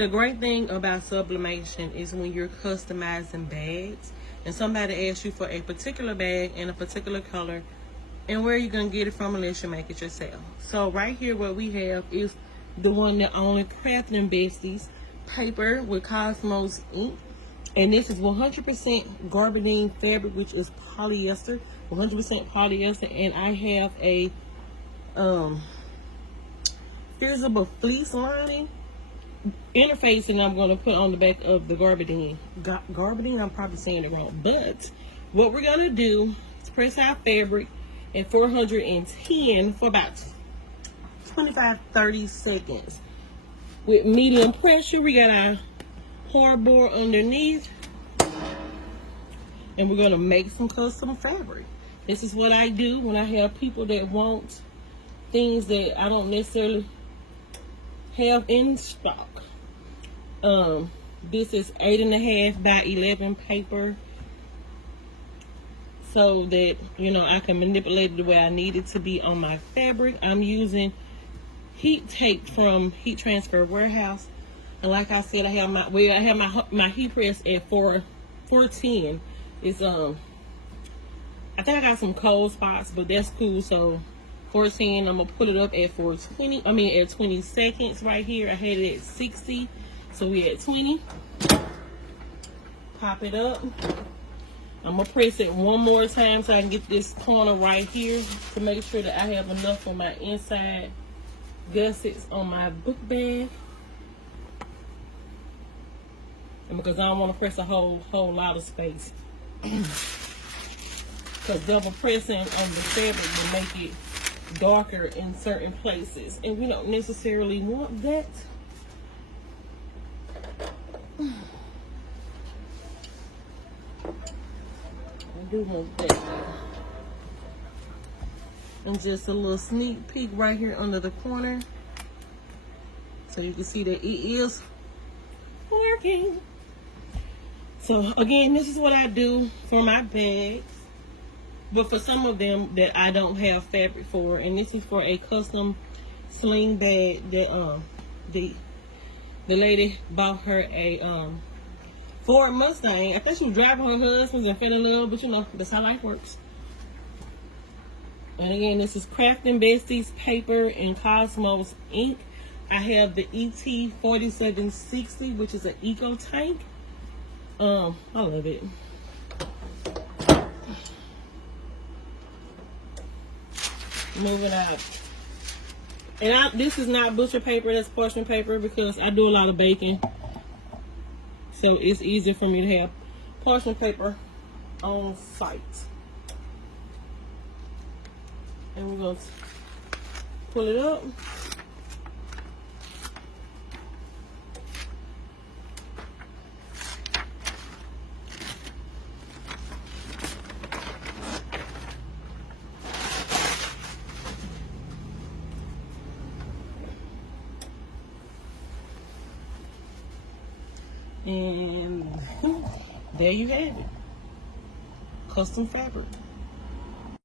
The great thing about sublimation is when you're customizing bags and somebody asks you for a particular bag in a particular color, and where you're going to get it from unless you make it yourself. So right here what we have is the one that only Crafting Besties paper with Cosmos ink. And this is 100% Gabardine fabric, which is polyester, 100% polyester. And I have a fusible fleece lining interface, and I'm going to put on the back of the Gabardine. Gabardine, I'm probably saying it wrong. But what we're going to do is press our fabric at 410 for about 25-30 seconds. With medium pressure, we got our hardboard underneath, and we're going to make some custom fabric. This is what I do when I have people that want things that I don't necessarily have in stock. This is 8.5 by 11 paper, so that, you know, I can manipulate it the way I need it to be on my fabric. I'm using heat tape from Heat Transfer Warehouse, and like I said, I have my heat press at 410. It's I think I got some cold spots, but that's cool. So 410, I'm gonna put it up at 420. I mean at 20 seconds right here. I had it at 60, so we at 20. Pop it up. I'm gonna press it one more time so I can get this corner right here to make sure that I have enough for my inside gussets on my book bag. And because I don't want to press a whole lot of space. Because double pressing on the fabric will make it darker in certain places, and we don't necessarily want that. I do want that. And just a little sneak peek right here under the corner, so you can see that it is working. So again, this is what I do for my bags, but for some of them that I don't have fabric for, and this is for a custom sling bag that the lady bought her a Ford Mustang. I think she was driving her husband's and fell in love, but you know, that's how life works. And again, this is Crafting Besties Paper and Cosmos ink. I have the ET 4760, which is an eco tank. I love it. Moving out. And this is not butcher paper, that's parchment paper, because I do a lot of baking. So it's easier for me to have parchment paper on site. And we're going to pull it up. And there you have it. Custom fabric.